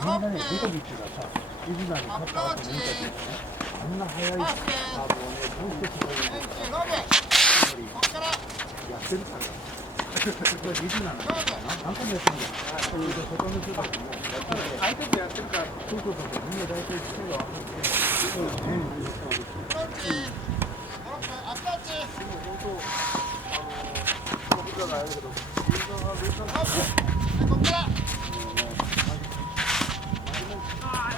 あんなね、ジョコビッチがさ、イズナーに勝った後のインタビューでね、あんな速いサーブをね、どうしてすごいんですか。やってるからだ。これイズナーなんだよ。何回もやってるんだよ。それで他の人たちもやってて、相手とやってるから、そうそうそう、みんな大体癖が分かって、そうね、でも本当、僕らがやるけど、イズナーが上から。